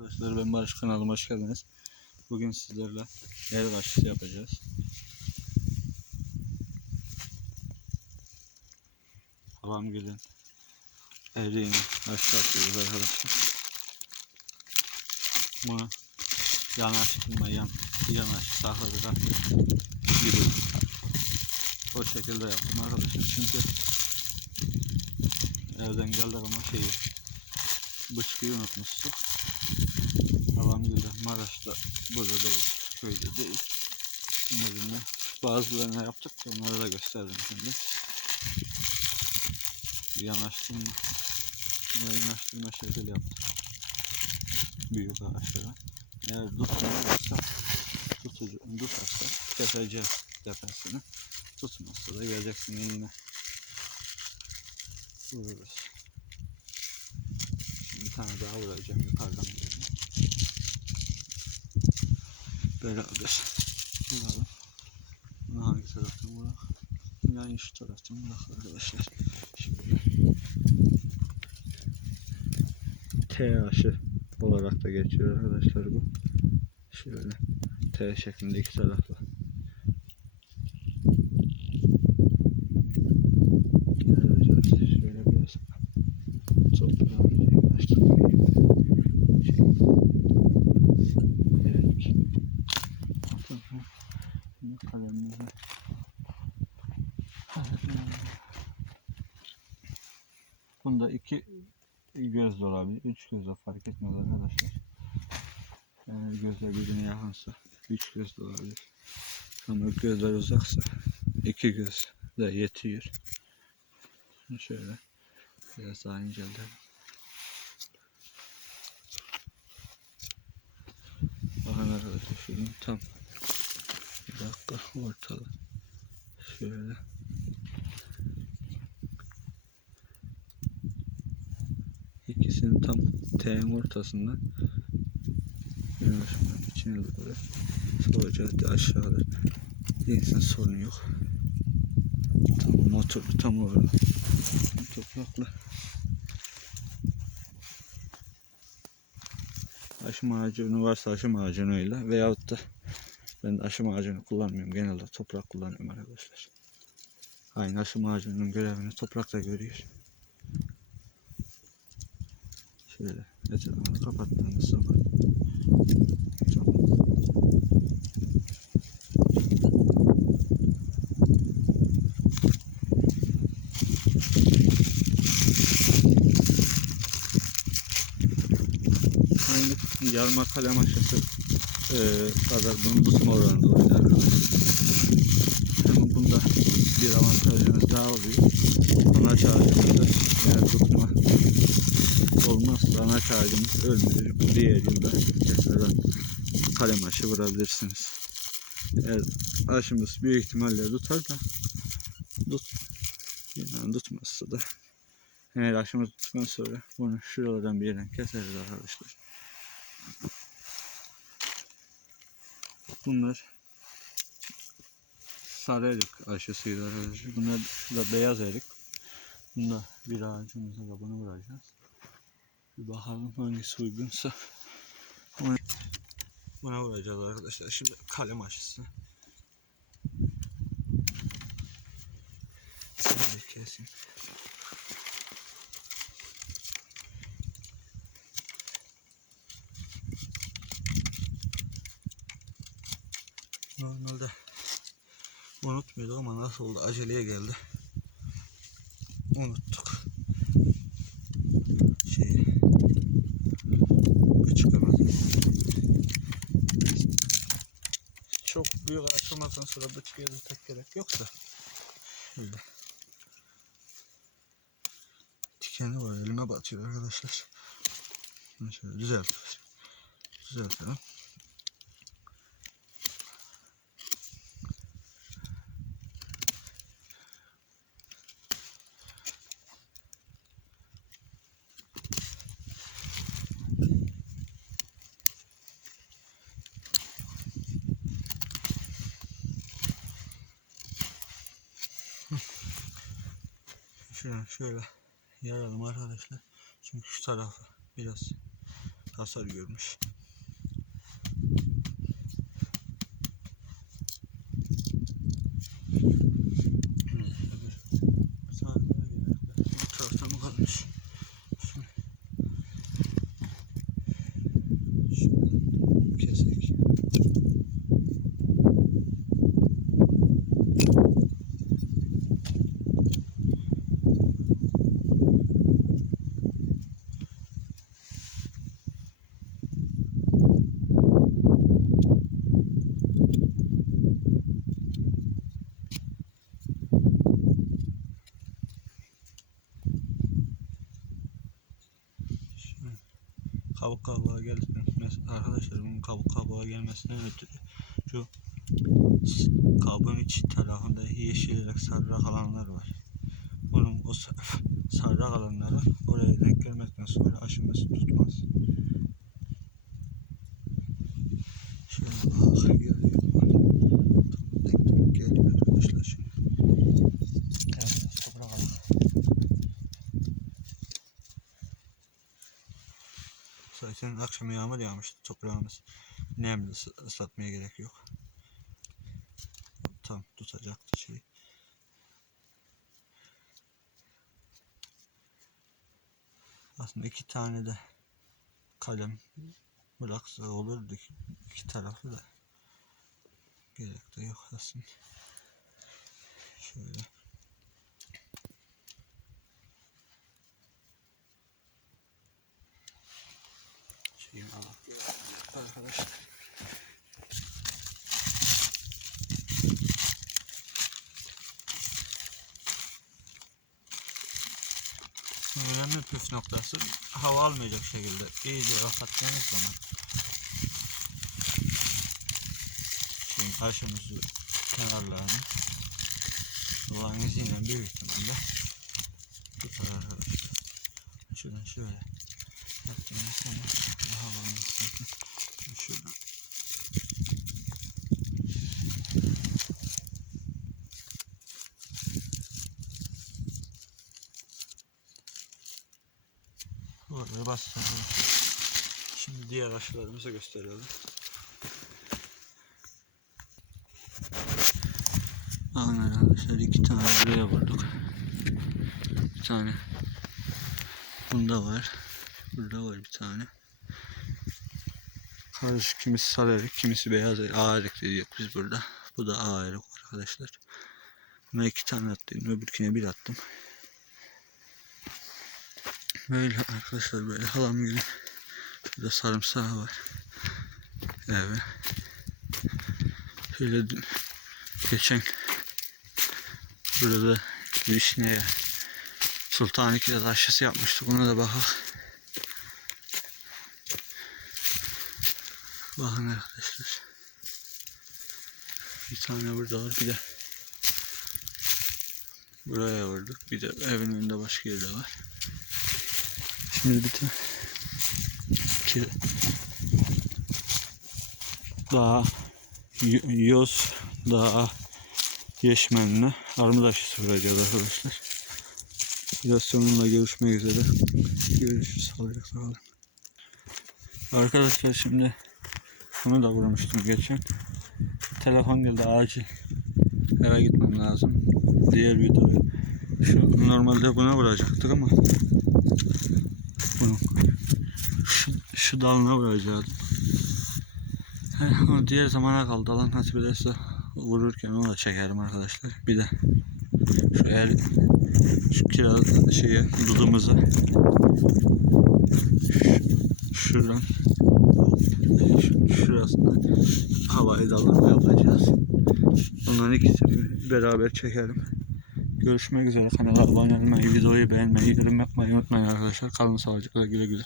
Arkadaşlar ben Barış kanalıma hoş geldiniz. Bugün sizlerle el aşısı yapacağız. Babam gelin. Eriğini aşağı atıyoruz arkadaşlar. Bunu yanaştırma yan, yanaş sakladıra gibi. O şekilde yaptım arkadaşlar çünkü evden geldik ama şeyi bıçkıyı unutmuştuk. Geldi Maraş'ta burada değil, köyde değil. Bunlarını bazılarına yaptık da onları da gösterdim şimdi. Bir Yanaştırma, bunları yanaştırma şekli yaptık. Büyük ağaçlara. Eğer tutmuyorsa, tutucu, tutarsa keseceğiz tepesini. Tutmazsa da geleceksin yine. Vururuz. Şimdi bir tane daha vuracağım yukarıdan böyle. Beraber vuralım. Bunu hangi taraftan vurak? Yani şu taraftan vurak arkadaşlar. Şöyle. T aşı olarak da geçiyor arkadaşlar bu. Şöyle T şeklinde iki. Şöyle biraz toprağımızı yanaştırmayı Evet. Şimdi kalemimizi Bunda iki göz de olabilir. Üç göz de fark etmez arkadaşlar. Yani gözler birbirine yakınsa üç göz de olabilir. Ama gözler uzaksa iki göz de yetiyor. Şöyle biraz daha inceltelim. Bakın arkadaşlar şunun tam bir dakika ortada. Şöyle. İkisinin tam T'nin ortasında. Yanaşmanın içine doğru. Sola cadde aşağıda. İnsan sorun yok. Tam motorlu tam orada. Toprakla. Aşım ağacını varsa aşım ağacıyla veyahut da ben de aşım ağacını kullanmıyorum. Genelde toprak kullanıyorum arkadaşlar. Aynı aşım ağacının görevini toprakta görüyor. Şöyle etrafını kapattığımız zaman. Aynı yarma kalem aşısı e, kadar bunun oranında oluyor arkadaşlar. Ama bunda bir avantajımız daha oluyor. Ana çağrımızda eğer tutma olmazsa ana çağrımız ölmüyor. Bu diğer yılda tekrardan kalem aşı vurabilirsiniz. Eğer aşımız büyük ihtimalle tutar da tut, yani tutmazsa da eğer aşımız tuttuktan sonra bunu şuralardan bir yerden keseriz arkadaşlar. Bunlar sarı erik aşısıydı arkadaşlar. Bunlar da beyaz erik. Bunda bir ağacımıza da bunu vuracağız. Bir bakalım hangisi uygunsa. Ona, buna vuracağız arkadaşlar. Şimdi kalem aşısı. Şöyle keseyim. Normalde unutmuyorduk ama nasıl oldu aceleye geldi. Unuttuk. Şeyi çıkamadım. Çok büyük açılmadan sonra bıçkıya da tek gerek yoksa şöyle dikeni var elime batıyor arkadaşlar. Bunu Şöyle düzelt. Düzeltelim. Şöyle, şöyle yaralım arkadaşlar. Çünkü şu tarafı biraz hasar görmüş. Bu tarafta mı kalmış? Şunu kesek. Kabuk kabuğa gelmesi arkadaşlar bunun kabuk kabuğa gelmesinden ötürü şu kabuğun iç tarafında yeşilerek sarrak alanlar var. Bunun o sa- sarrak alanları oraya denk gelmekten sonra aşınması tutmaz. Şöyle bak geliyor. Tam denk denk geliyor arkadaşlar şimdi. Evet, toprak alan. Zaten akşam yağmur yağmıştı toprağımız. Nemli ıs- ıslatmaya gerek yok. Tam tutacaktı şey. Aslında iki tane de kalem bıraksa olurdu ki iki taraflı da. Gerek de yok aslında. Şöyle. Şeyimi alayım arkadaşlar. Önemli püf noktası hava almayacak şekilde iyice rahatlamak zaman şimdi aşımızı kenarlarını Allah'ın izniyle büyük ihtimalle tutar arkadaşlar. Şuradan şöyle yaptığımız zaman daha. Şimdi diğer aşılarımızı gösterelim. Bakın arkadaşlar iki tane buraya vurduk. Bir tane bunda var. Burada var bir tane. Karışık kimisi sarı erik, kimisi beyaz erik. Ağ erik diyor biz burada. Bu da ağ erik arkadaşlar. Buna iki tane attım. Öbürküne bir attım. Böyle arkadaşlar böyle halam gibi. Şurada sarımsağı var. Evet. Şöyle dün- geçen burada vişneye Sultan İki'de aşısı yapmıştık. Ona da bakalım. Bakın arkadaşlar. Bir tane burada var. Bir de buraya vurduk. Bir de evin önünde başka yerde var. Şimdi bir tane iki daha yoz daha yeşmenle armut aşısı vuracağız arkadaşlar. Biraz sonunda görüşmek üzere. Görüşürüz. Sağlıcakla kalın. Arkadaşlar şimdi bunu da vurmuştum geçen. Telefon geldi acil. Eve gitmem lazım. Diğer videoyu. Şu normalde buna vuracaktık ama bunu şu, şu dalına vuracaktım. Diğer zamana kaldı. Allah nasip ederse vururken onu da çekerim arkadaşlar. Bir de şu el şu kiraz şeye dudumuza şu- şuradan şu, şurasına havayı dalımı yapacağız. Onların ikisini beraber çekelim. Görüşmek üzere. Kanala abone olmayı, videoyu beğenmeyi, yorum yapmayı unutmayın arkadaşlar. Kalın sağlıcakla güle güle.